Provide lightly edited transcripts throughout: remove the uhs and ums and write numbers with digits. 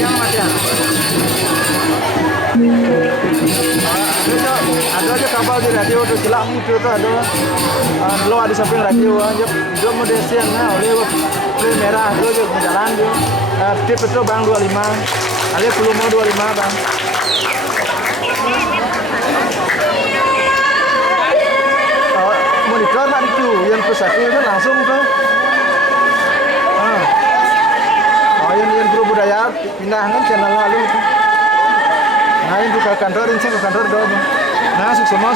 Yang macam ada aja kapal di radio tu jelang itu tu ada lo ada samping radio aja dia modesian nah oleh merah tu je jalan dia tip itu bang 25 ada belum mau 25 bang monitor nak itu yang ke satu itu langsung tu yang guru budaya pindah kan channel lalu nah itu ke kantor ini ke kantor doang nah semua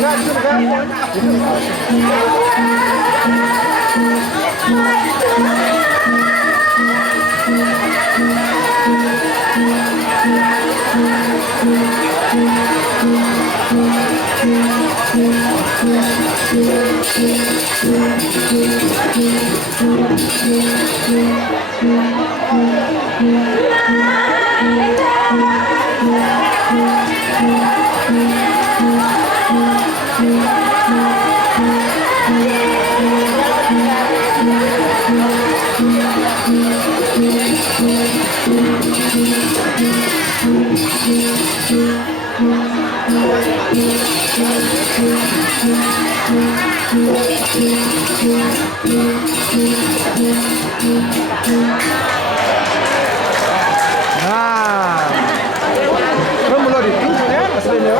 Nah, belum belum ditinju ya, aslinya.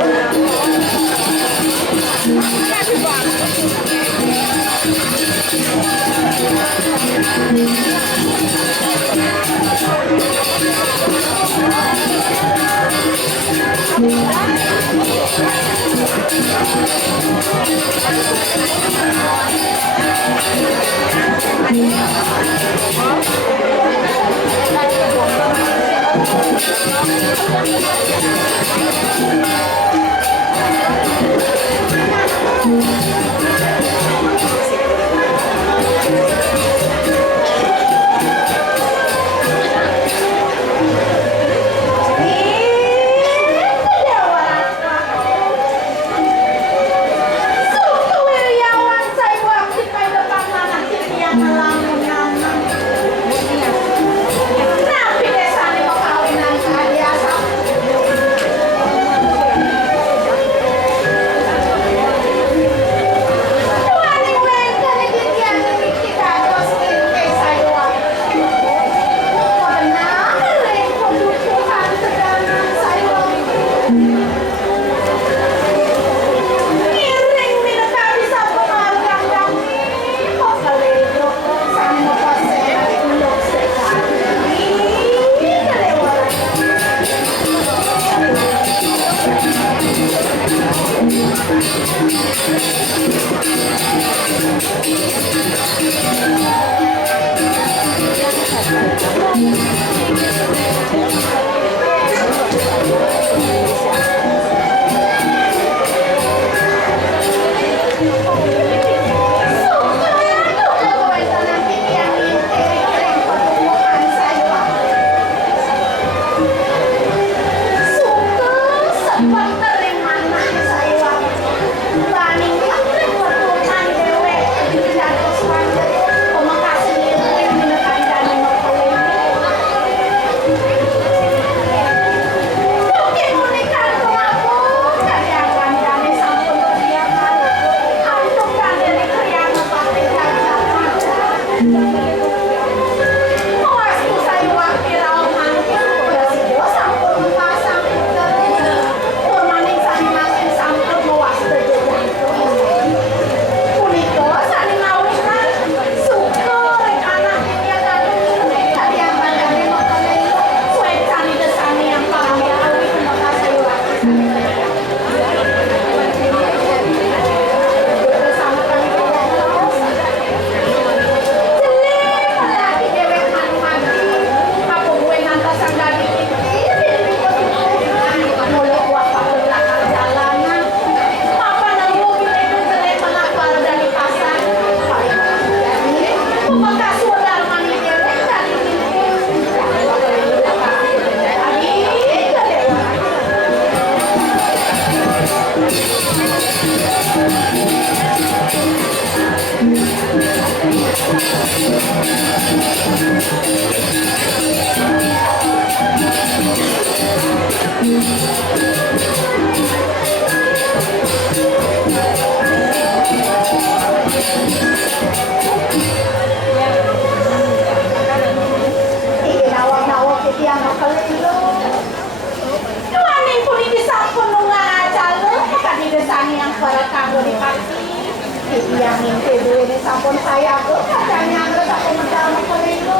Sampun saya aku kadangnya aku medal itu.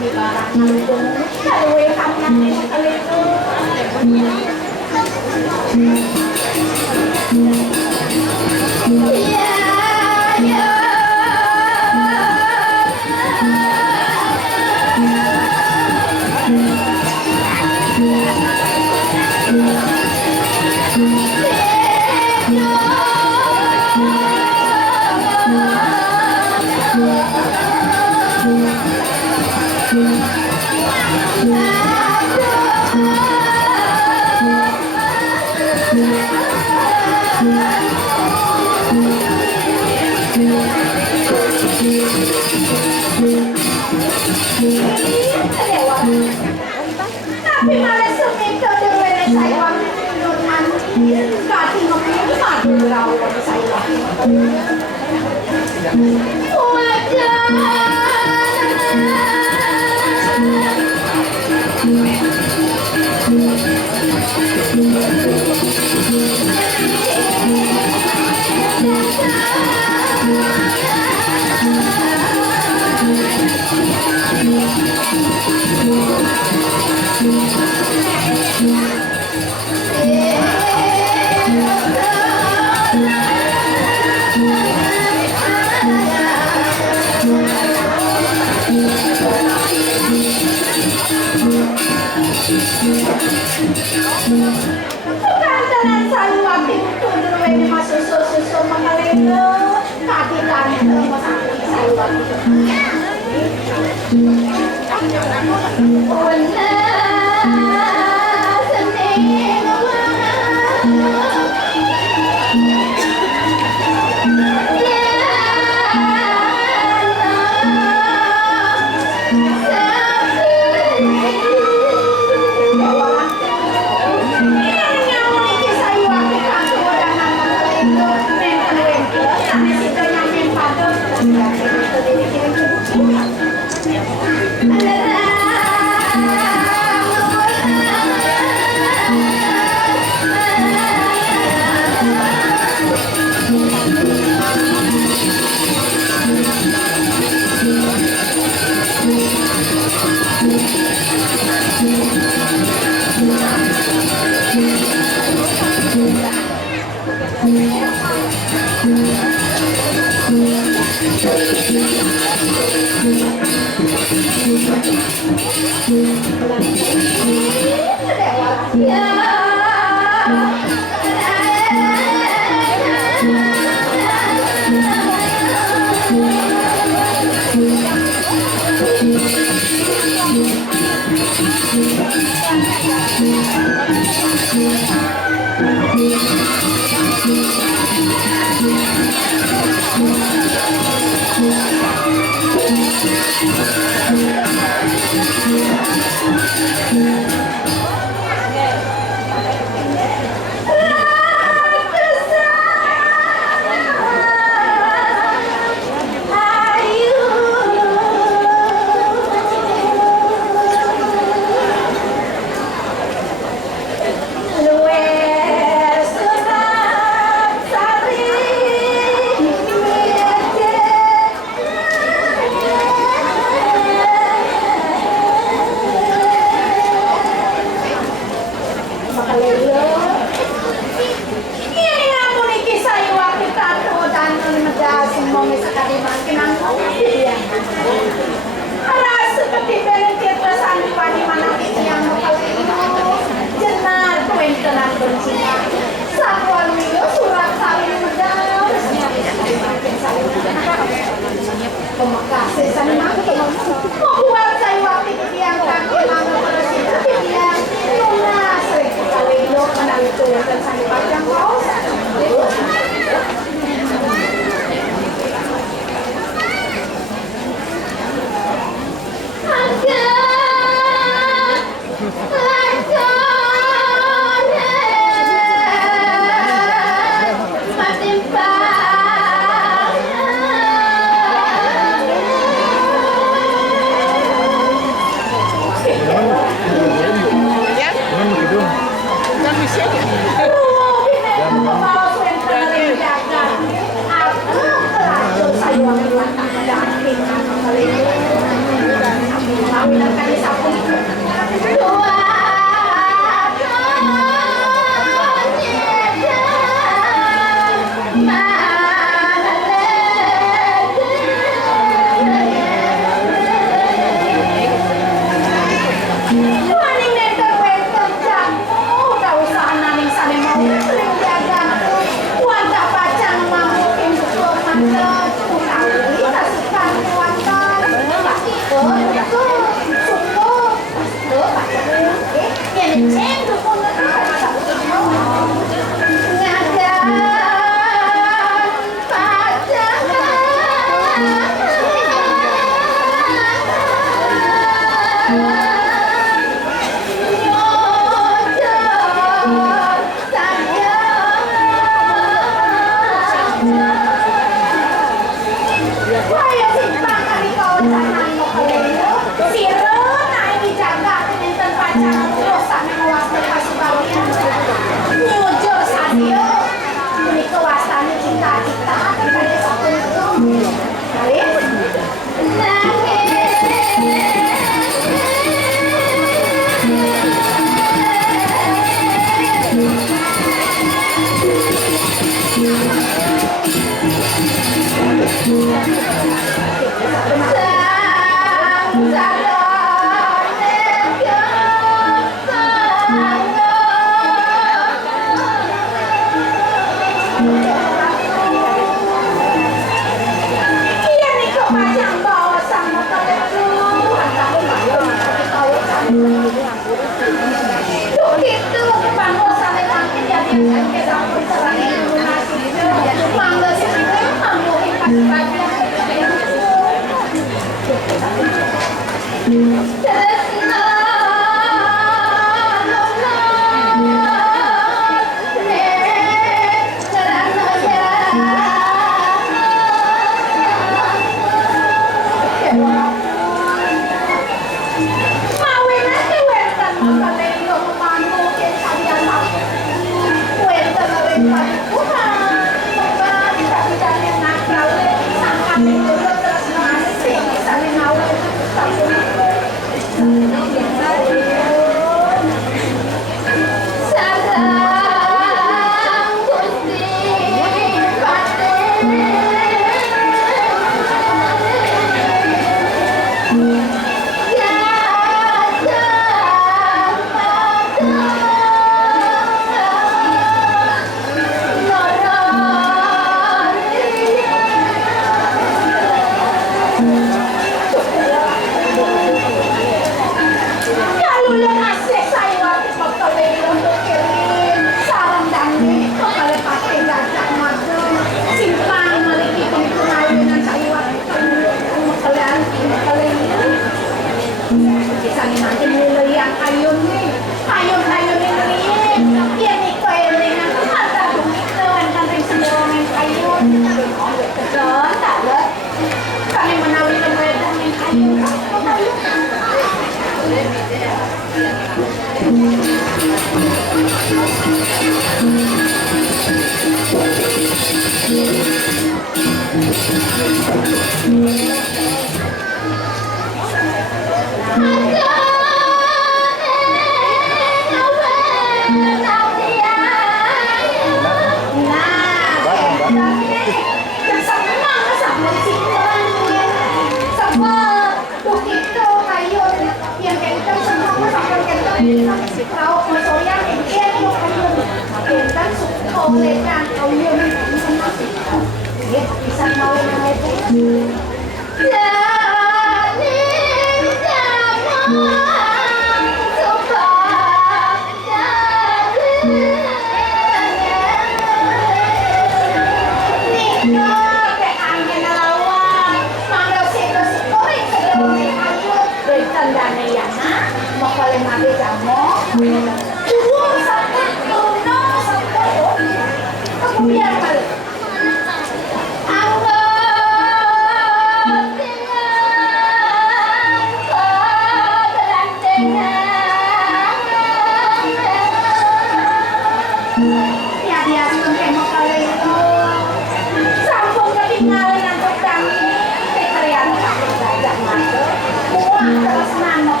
Terus nang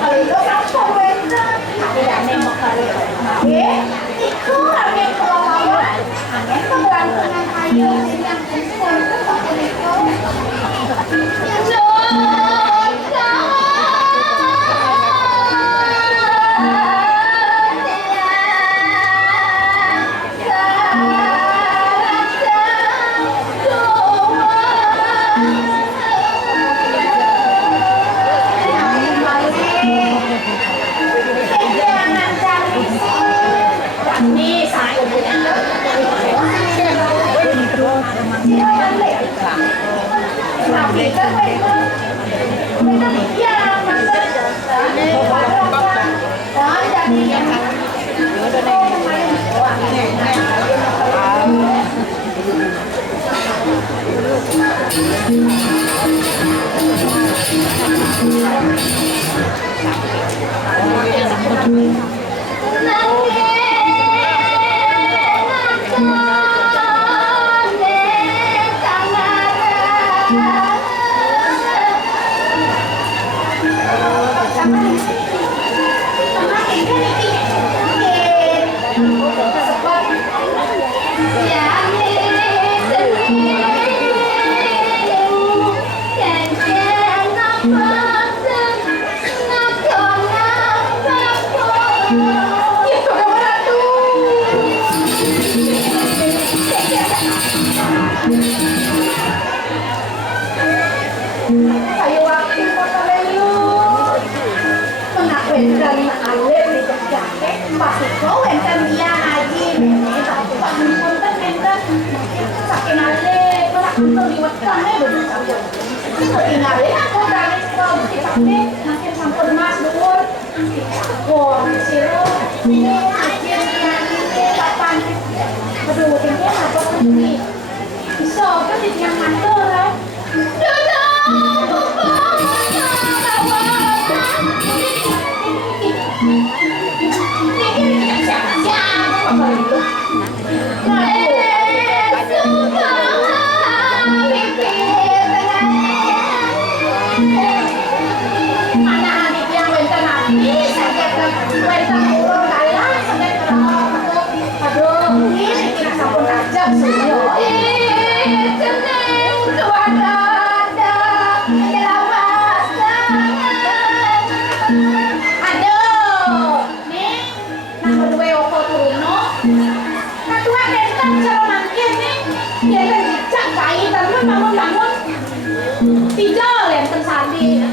Hãy subscribe cho kênh Ghiền Mì Gõ để không bỏ lỡ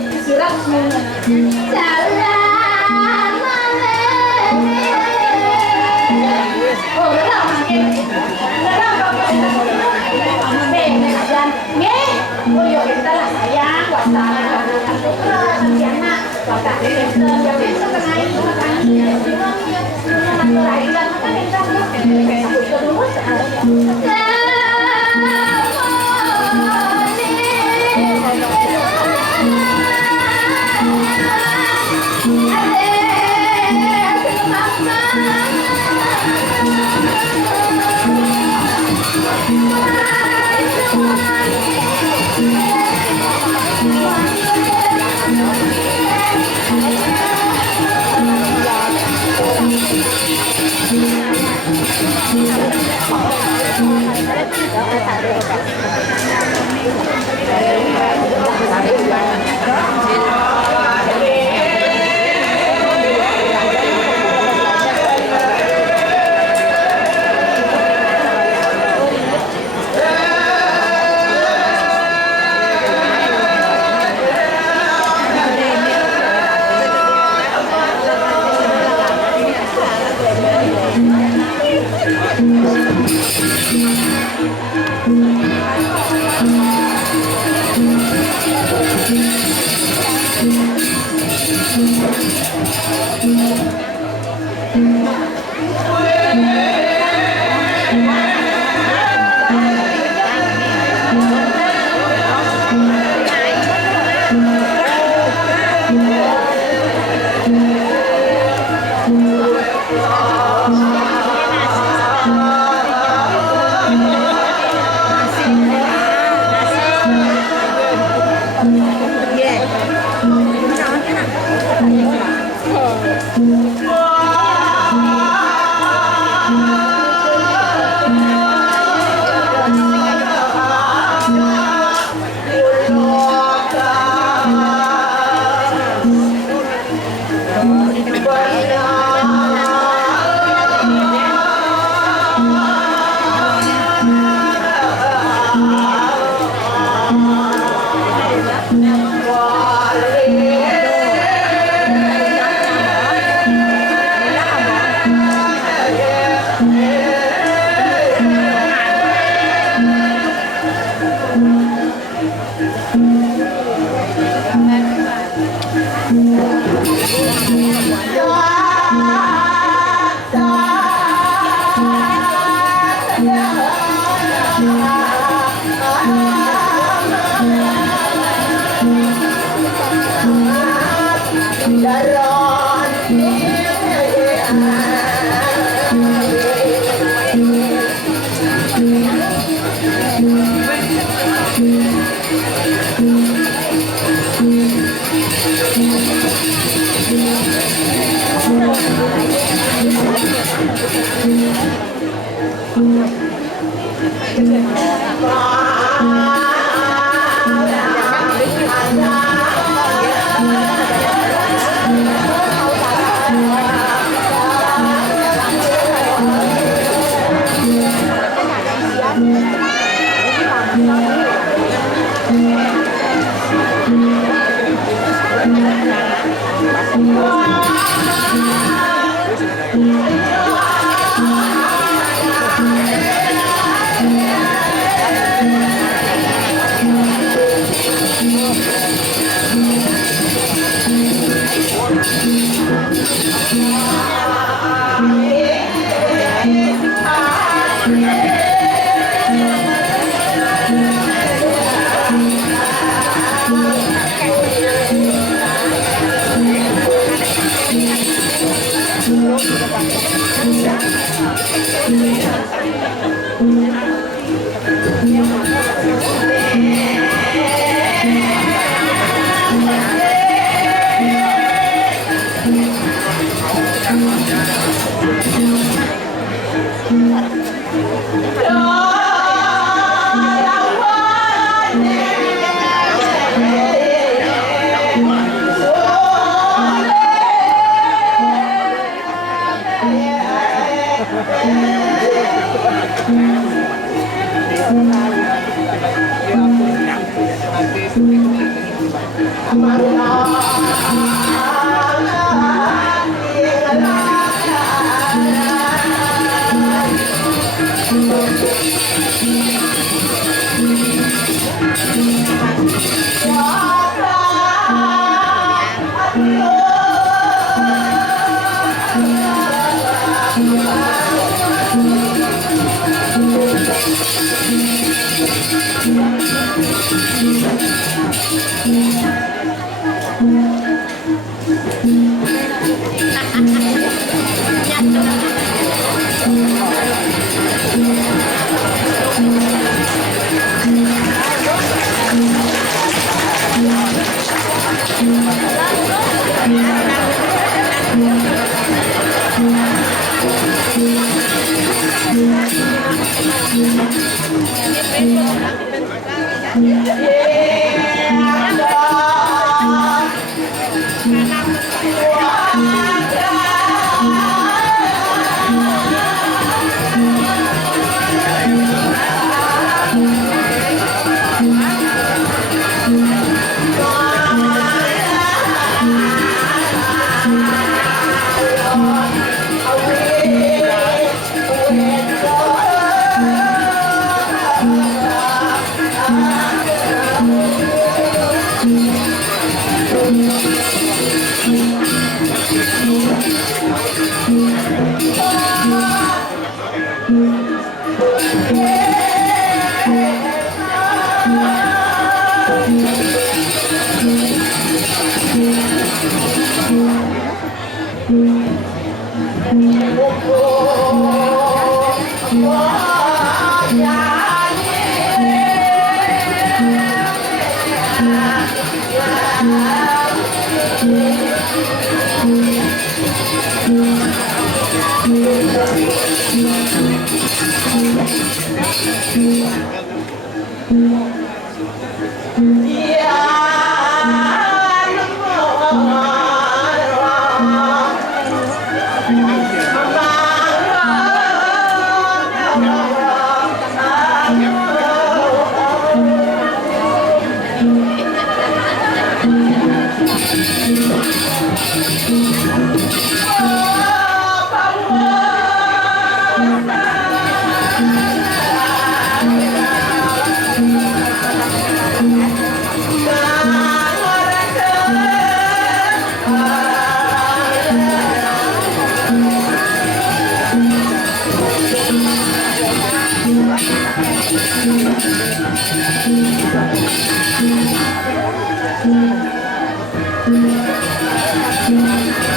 Thank you.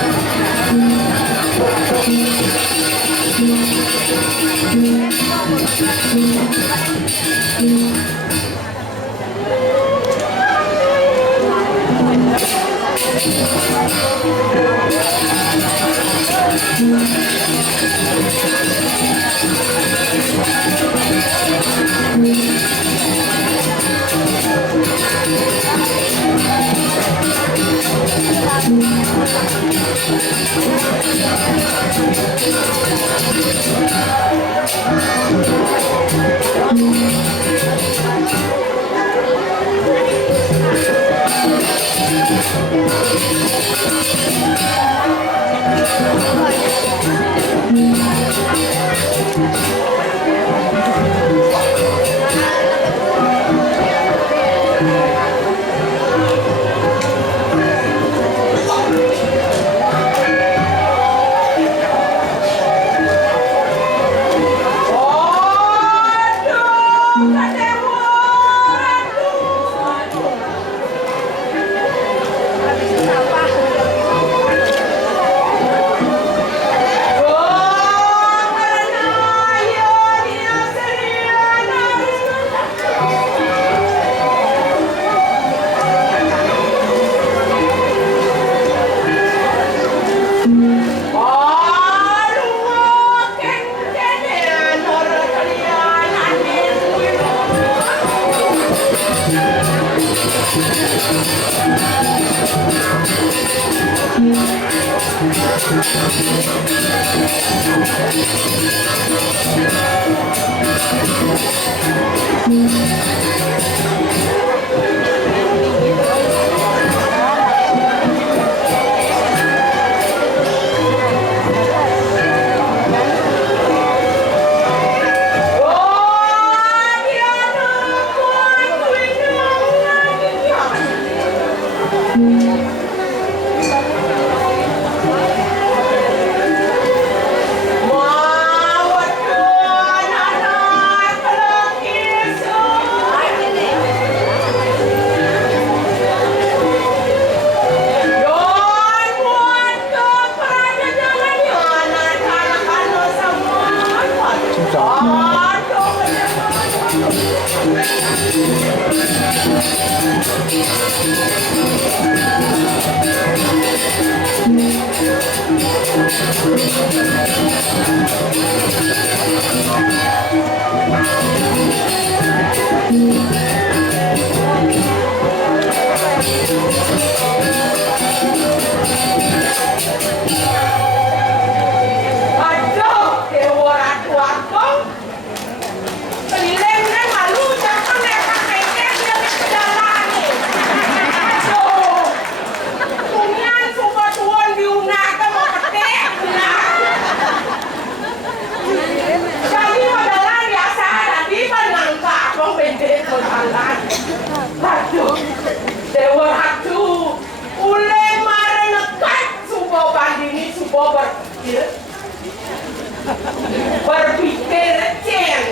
berpikir ceng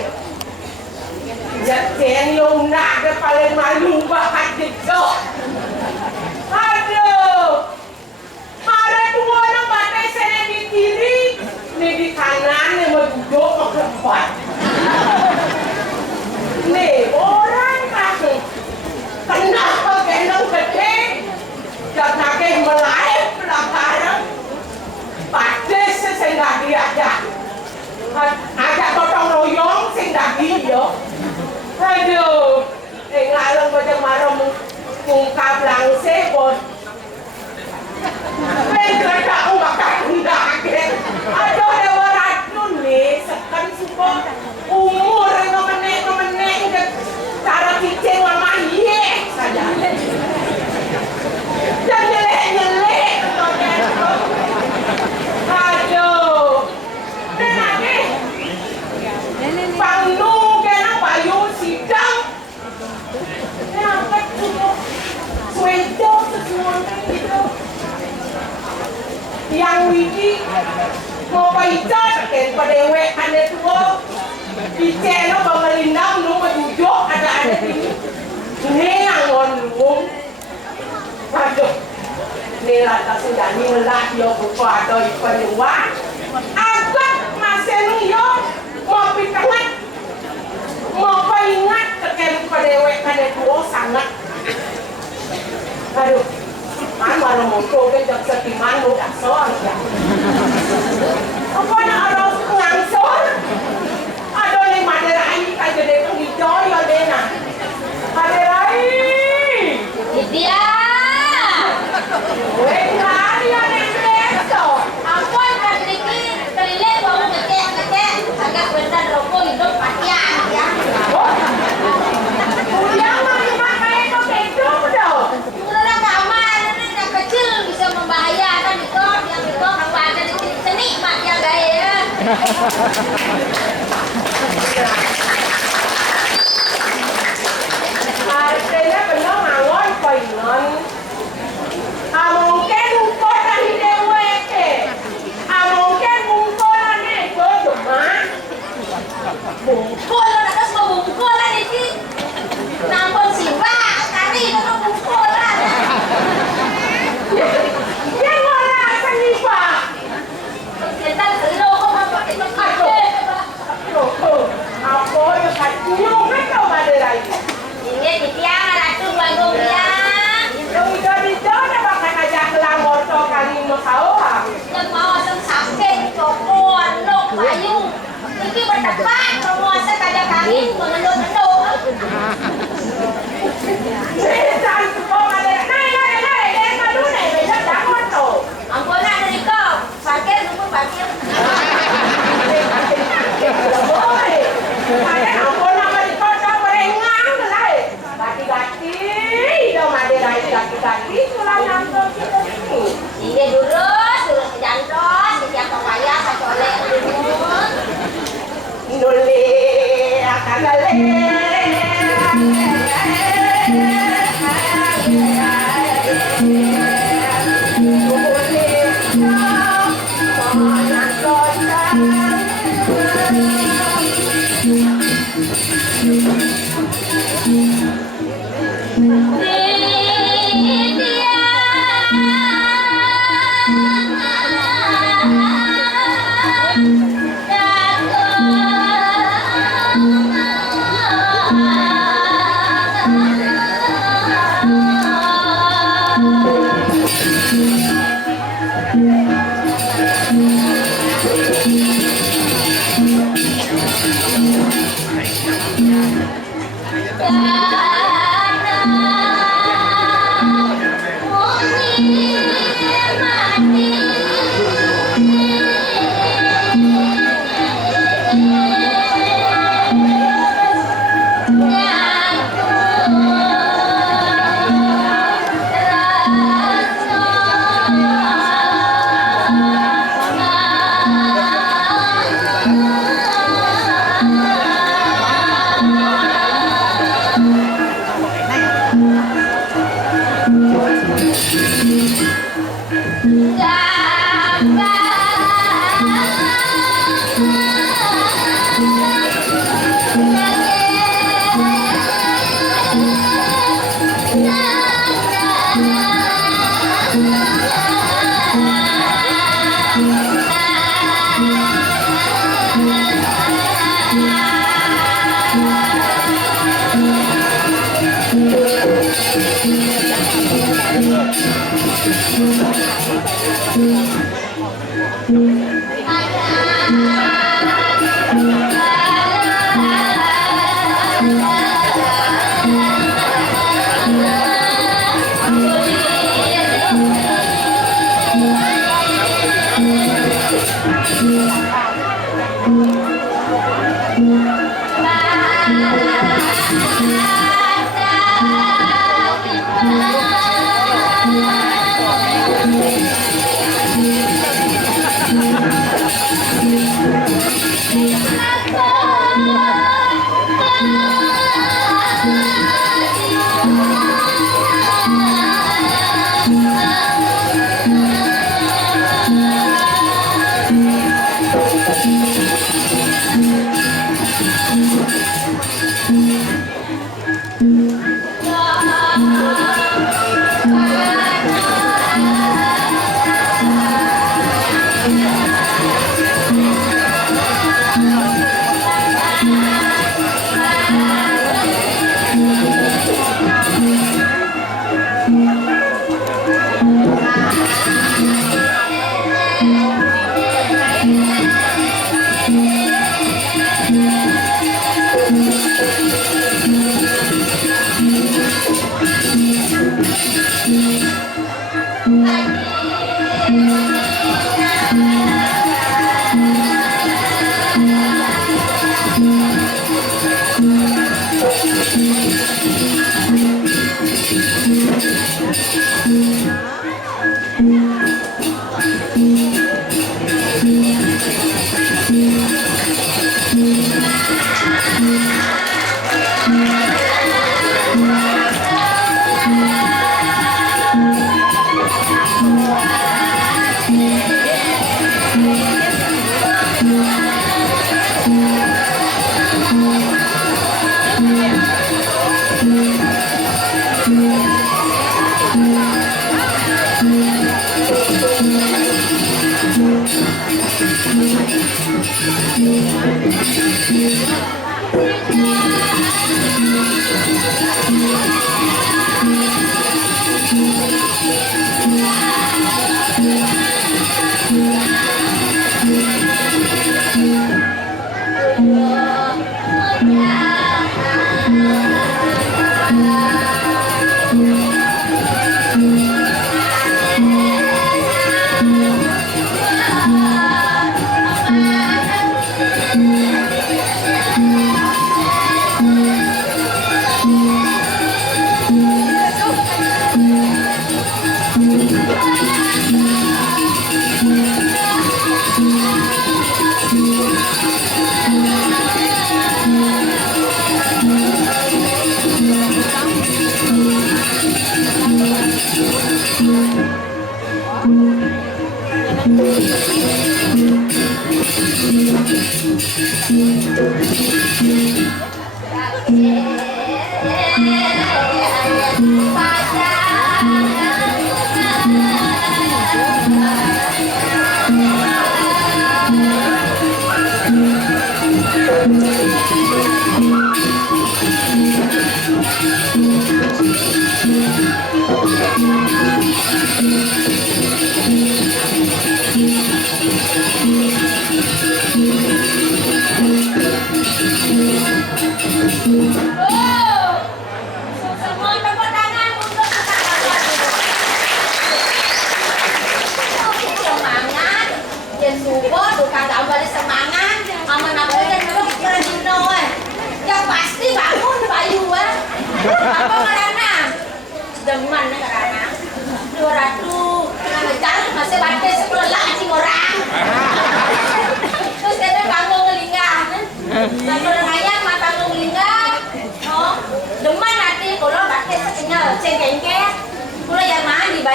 ya ceng yung naga paling malu bahat dito aduh ada dua ng batay sa di kiri ni di kanan ni madudok magkapat ni orang kasi kenapa ganang gede at naging malayo pelakaran patis sa sendagi aja at agak gotong royong sendagi yo aduh ngalang ba diyang marang mungkap lang sebon pwede ka ang makakundagin aduh ewarat nun eh sakan suko umur ng manek cara kicing mamaye saja dan nyelek aduh nenake pangnu kena bayu sidang nenake cukup suedo sesuatu itu yang wiki mau paicat kan padewe ane tuo dicelo bangalindam nu madudok ada ini neangon lung aduh nila kasi dani melah yo buka atau ipanuwa agak masenu yo mau pitangat mau paingat teken padewe kade tuo sangat aduh mana mau kogen jak setiman lu dasor ya apa na aros ngangsor aduh ni maderai kaje de pengijo yo dena maderai Dia. Wenari ada itu. Aku akan bikin kelilek baru ngecek agak benar rokok hidup patian ya. Udah mau dipakai kok itu dong. Udah kamar ini yang kecil bisa membahayakan itu yang itu kawasan di sini mak yang gaya. Artinya benar ngawon painan. Mungkin ngumpulan di deweke. Mungkin ngumpulan itu cuma Bungkul lah terus mau bungkul lah ini. Nampun siwa tadi itu bungkul lah. yang mana seni pak. Kita dulu kok pakai pakai.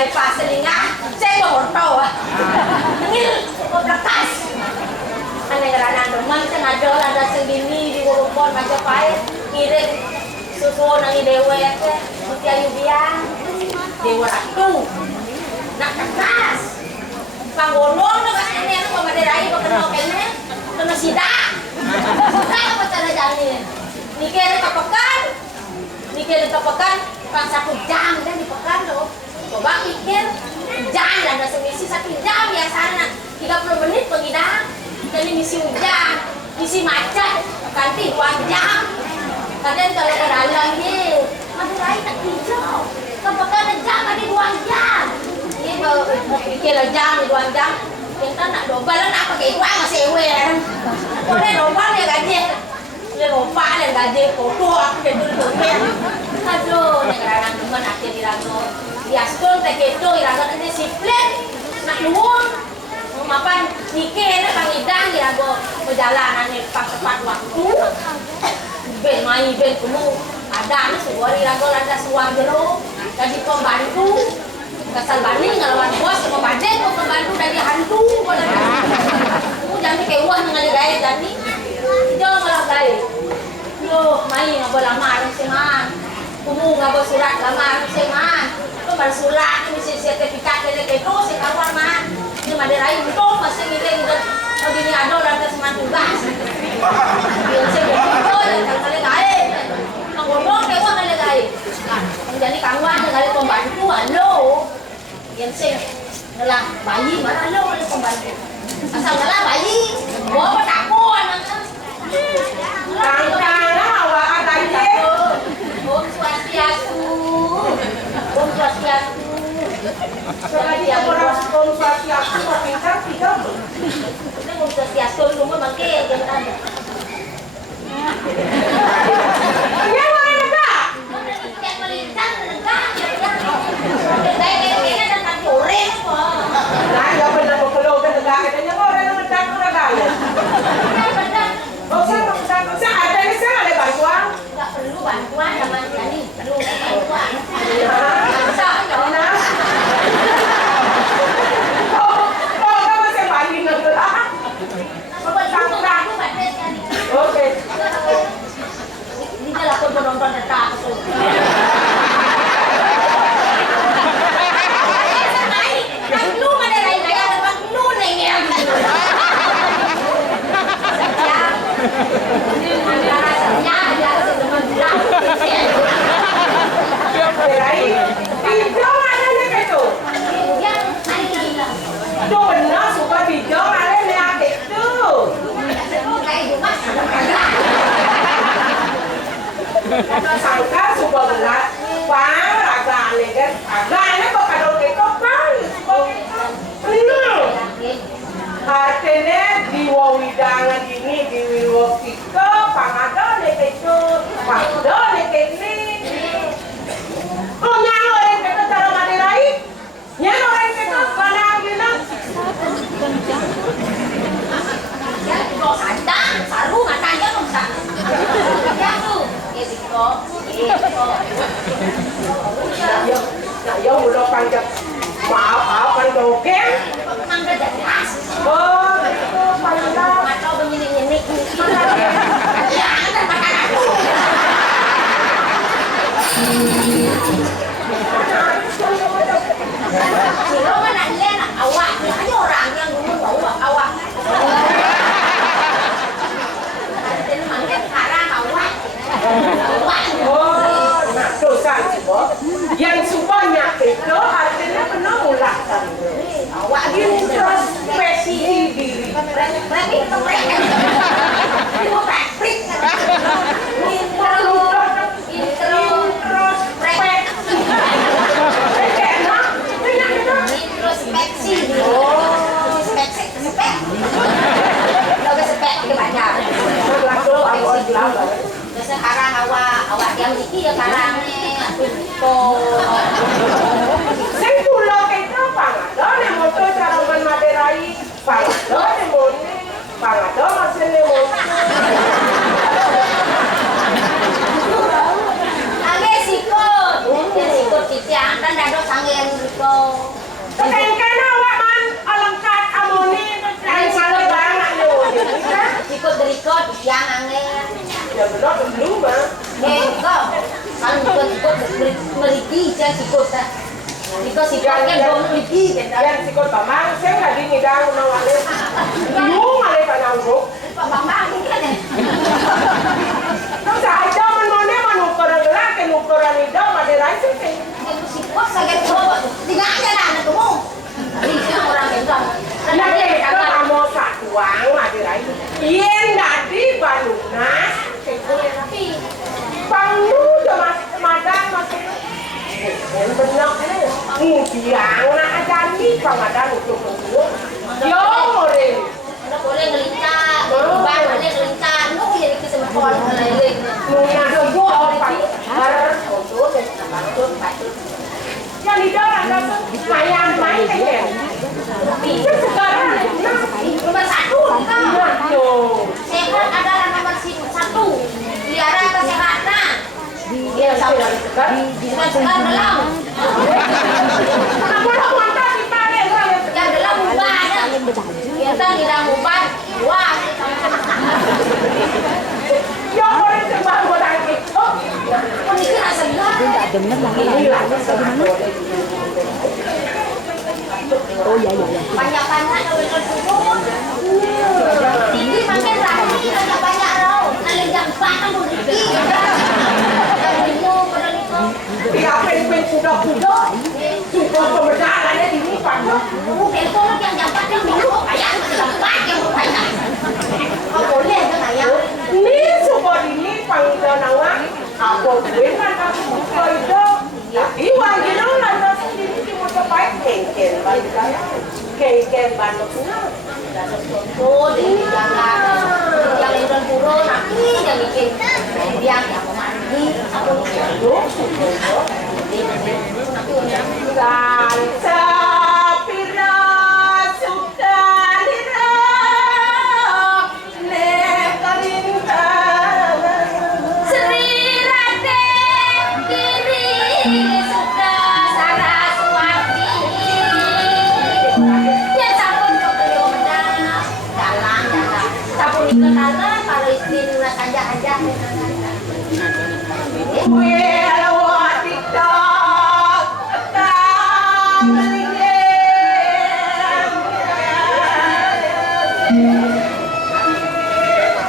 bypass selingan, saya mau tahu. Ngil, mau lekas. Aneh kerana teman sengaja ada segini di walaupun Majapahit kirim susu nangi dewa mesti ayu dia dewa ratu nak keras panggonong nak ini aku pemaderai bakal kene kena sidak apa cara jalan nikah kapakan pas 1 jam dan dipekan loh coba pikir jam ada semisi 1 jam biasanya 30 menit pengidang jadi misi hujan misi macet ganti 2 jam kadang kalau ke dalam ni Madurai tak hijau kepekan jam ada 2 jam ini pikir jam 2 jam kita nak dobal nak pakai uang masih ewer boleh dobal ya gaji le ropa le gaji kotor aku jadi domen aduh negara teman akhir dirago biaskon tak kedo irago nanti siplen nak luang mapan nikah pangidang dirago perjalanan ni tepat waktu ben mai ben kamu ada ni semua dirago ada suang jero jadi pembantu kasal bani ngelawan bos pembantu dari hantu kamu jangan kayak uang ngali gaya jadi jangan malah gaya yo mai ngabo lamar seman kamu ngabo surat lamar seman tu bersurat misi sertifikat dari kedo sekawan man ni Maderai itu masih milih begini ada orang seman tugas yang sebetulnya kalau gaya ngomong kayak uang ngali gaya jadi kawan ngali pembantu halo yang sing ngelah bayi mana lo oleh pembantu asal ngelah bayi bawa takut Tangkana awak ada ye. Om Swastiastu Om Swastiastu Sekali orang Om Swastiastu pintar tidak. ini Om Swastiastu rumah bangke jangan Ya mana nak? yang melintang negara kayak dan nanti orang Nah, ya benar kalau ke negara katanya orang mendak orang kaya. Oh, saya ada ni saya ada bantuan. nggak perlu bantuan sama ini perlu bantuan Oh, kamu saya balik nanti lah. Oke. ini adalah penonton tetap tuh lu ada lain kayak ada lu nengel Hijau ada ni itu. Tu benar suka hijau ada ni adik tu. Sangka suka berat. Wah, agak ni kan. Agak ni bukan orang kopan. Benar. Artinya di wawidangan ini di wiwokiko pangado ni itu, pangado ni ini. Oh, nyano orang kata cara Maderai. Nyano orang kata mana gila. ada saru matanya dong sa ya tuh Ya, udah panjang. Maaf, dokem. memang udah jelas Oh, itu panjang. atau begini-gini ya ada makanan aku Silo kan nak awak ada orang yang ngomong awak jadi mangkat sekarang awak Oh, nah dosa juga. Yang supaya itu artinya penuh ulahkan. awak Introspeksi diri. Sekarang awak yang ini ya sekarang nih Saya pulau kita pangado ni motor carangan Maderai. Pangado ni motor. Pangado masih ni motor. Age sikut titiang dan dado sangen gitu. ikut meriki saya ikut dah. Ikut sikot kan dong meriki kan. Yang sikot Bambang, saya nggak di ngidang nang ale. Lu ale panang bro. Pak Bambang ini kan. Nang saja menone manukeran gerak ke nukeran idam ada raisi ke. Sikot sakit bawa. Tinggal aja lah anak kamu. Ini orang itu. Nanti kalau kamu satuang ada raisi. Ien dadi balunas. Tapi Pangu udah masih kemadang masih. Benar ni. Biang nak ada ni pengadaan untuk untuk. Yo more. Anda boleh ngelincah, bang boleh ngelincah. Lu jadi kesempatan keliling. Nunya semua orang harus untuk yang di dalam ada main kayak itu sekarang Nomor 1 kita. Sehat adalah nomor 1. Biara kesehatan. Dia sampai bukan sekarang dalam. kenapa lo mantap di mana Yang dalam ubah ada. Kita tidak ubah. Wah, ya boleh sebab orang itu ini kira sebelah. Banyak-banyak kalau turun. Tinggi makin rajin banyak-banyak loh. Kalau jam 4 kan udah tinggi. Jam 5 pada itu. tidak pen kuda-kuda suka pemedalannya di ini pak Telepon yang jam 4 yang mau kayak jam 4 yang mau kayak. Kau boleh ke kayak? ini suka ini panggilan awak apa gue kan aku suka itu iwan gitu lah sendiri cuma terbaik kengken balik saya kengken bandoknya Oh, dia jangan. Yang liburan puro nanti yang bikin dia yang mandi. Aku dan sapira sukalira nekarinta Sri Rade Giri suka Saraswati. Ya sampun kau beliau menang. Jalan. Sampun dikenalan kalau istri nulas aja. we alawat tiktok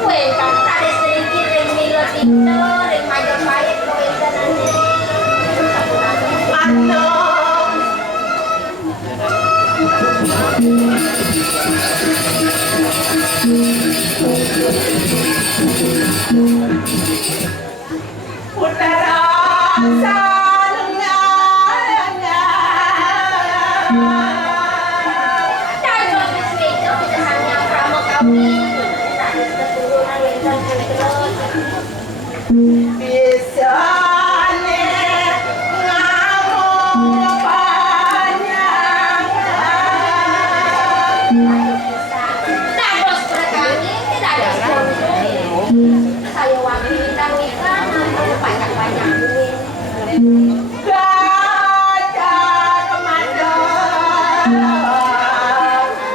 Kue kamu tadi sedikit ring milo tino, ring Majapahit kue nanti. Putara Dan habis itu kita hanya pramu kawin. Tadi keturunan Windsor Putro. bisa ngamuk panjang Dados berkali tidak ada sponsor. Saya wakil ikan banyak-banyak duit. gajah kemandang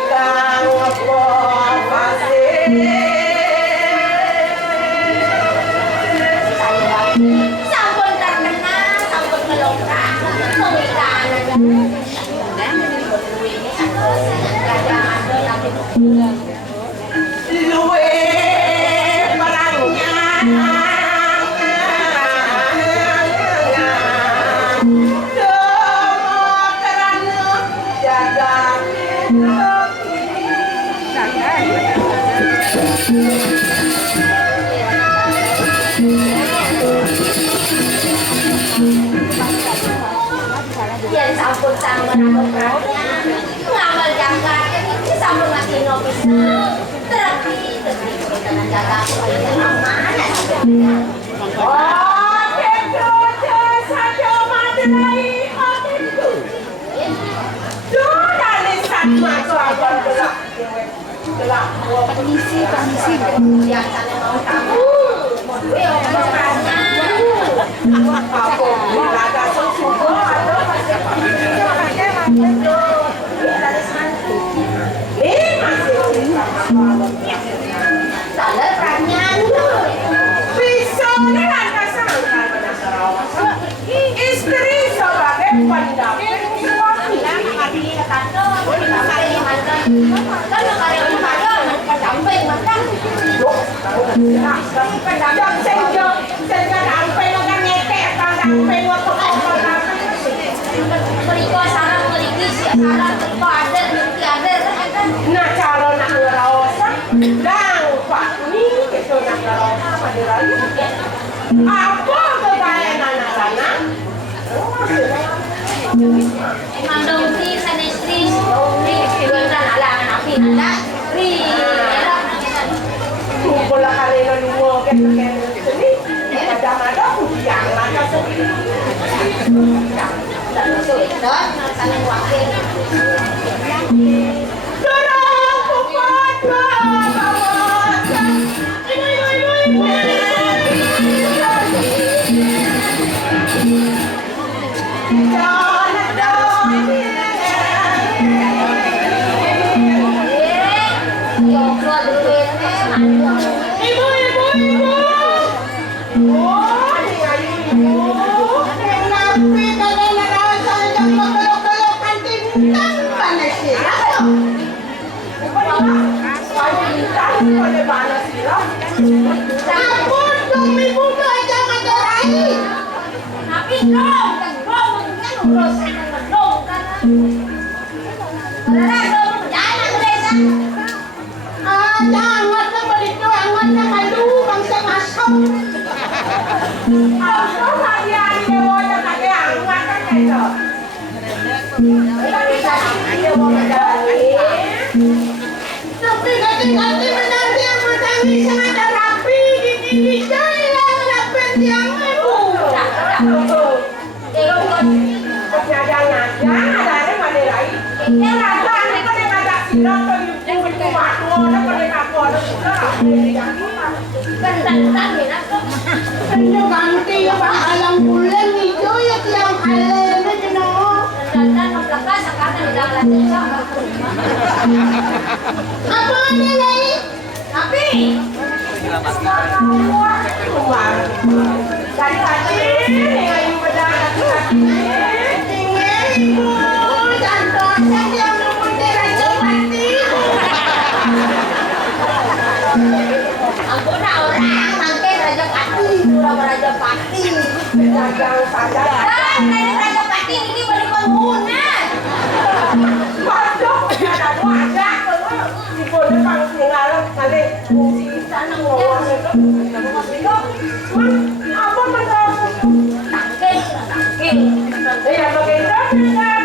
kang pasir Sampun terkenal, sampun melongkang, mengikan aja. Gajah ada tapi luwe perangnya kerana jaga ya sampun sampun aku perangnya ngamal jaga ini sampun masih nopis terapi kita jaga aku mana oke doja saja madai oke sudah lisan masuk abang gelap gelap permisi yang sana mau kamu mau duit orang perangnya apa ada sesuatu ada ini masih salah perangnya bisa dengan dasar pada Sarawak Kan lo karya ini ada pendamping macam. Pendamping saya damping kan ngekek pendamping waktu Mereka sarang mereka sarang mereka ada nanti ada kan. nah calon nak ngerosa dan pak ini itu nak ngerosa pada lagi apa kekayaan anak-anak Emang dong si sana istri di bulan alang api nanda di kumpul kali dua kan sini ada yang ada sendiri dan masuk itu sana wakil. Ganti pak alang bulan itu ya tiang halen aja no. Dan membekas sekarang udah lanjut sama. Apa nih lagi? Tapi dari hati ayu pedang Tinggal ibu cantornya yang memutih raja mati. aku nak orang mangke raja pati, raja pati. yang sadar Dan raja pati ini beri bangunan. waduh ada wajah di bodoh bang tinggal kali fungsi Sana ngomong udah itu apa menurut tangkil. ya bagaimana